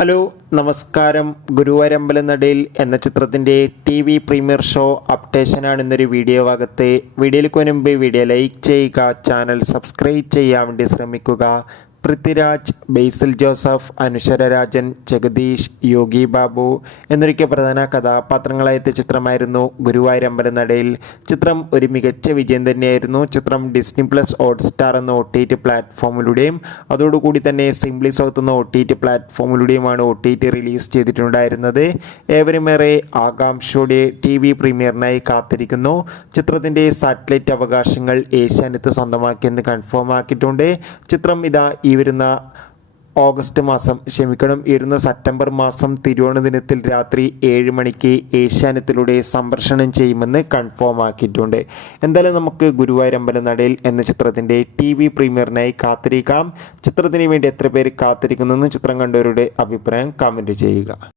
Hello നമസ്കാരം. ഗുരുവായൂരമ്പലനടയിൽ എന്ന ചിത്രത്തിൻ്റെ TV പ്രീമിയർ ഷോ അപ്ഡേഷനാണ് ഇന്നൊരു വീഡിയോ ഭാഗത്ത്. വീഡിയോയിലേക്ക് മുൻപ് വീഡിയോ ലൈക്ക് ചെയ്യുക, ചാനൽ സബ്സ്ക്രൈബ് ചെയ്യാൻ വേണ്ടി ശ്രമിക്കുക. പൃഥ്വിരാജ്, ബേസിൽ ജോസഫ്, അനുശ്വര രാജൻ, ജഗദീഷ്, യോഗി ബാബു എന്നൊക്കെ പ്രധാന കഥാപാത്രങ്ങളായെത്തിയ ചിത്രമായിരുന്നു ഗുരുവായൂരമ്പലനടയിൽ. ചിത്രം ഒരു മികച്ച വിജയം തന്നെയായിരുന്നു. ചിത്രം ഡിസ്നി പ്ലസ് ഹോട്ട്സ്റ്റാർ എന്ന OTT പ്ലാറ്റ്ഫോമിലൂടെയും അതോടുകൂടി തന്നെ സിംപ്ലി സൗത്ത് എന്ന OTT പ്ലാറ്റ്ഫോമിലൂടെയുമാണ് OTT റിലീസ് ചെയ്തിട്ടുണ്ടായിരുന്നത്. ഏവരുമേറെ ആകാംക്ഷയോടെ TV പ്രീമിയറിനായി കാത്തിരിക്കുന്നു. ചിത്രത്തിൻ്റെ സാറ്റലൈറ്റ് അവകാശങ്ങൾ ഏഷ്യാനെറ്റ് സ്വന്തമാക്കിയെന്ന് കൺഫേം ആക്കിയിട്ടുണ്ട്. ചിത്രം ഈ വരുന്ന സെപ്റ്റംബർ മാസം തിരുവോണ ദിനത്തിൽ രാത്രി 7 മണിക്ക് ഏഷ്യാനെറ്റിലൂടെ സംപ്രേഷണം ചെയ്യുമെന്ന് കൺഫേം ആക്കിയിട്ടുണ്ട്. എന്തായാലും നമുക്ക് ഗുരുവായൂരമ്പലനടയിൽ എന്ന ചിത്രത്തിൻ്റെ TV പ്രീമിയറിനായി കാത്തിരിക്കാം. ചിത്രത്തിന് വേണ്ടി എത്ര പേര് കാത്തിരിക്കുന്നു, ചിത്രം കണ്ടവരുടെ അഭിപ്രായം കമൻറ്റ് ചെയ്യുക.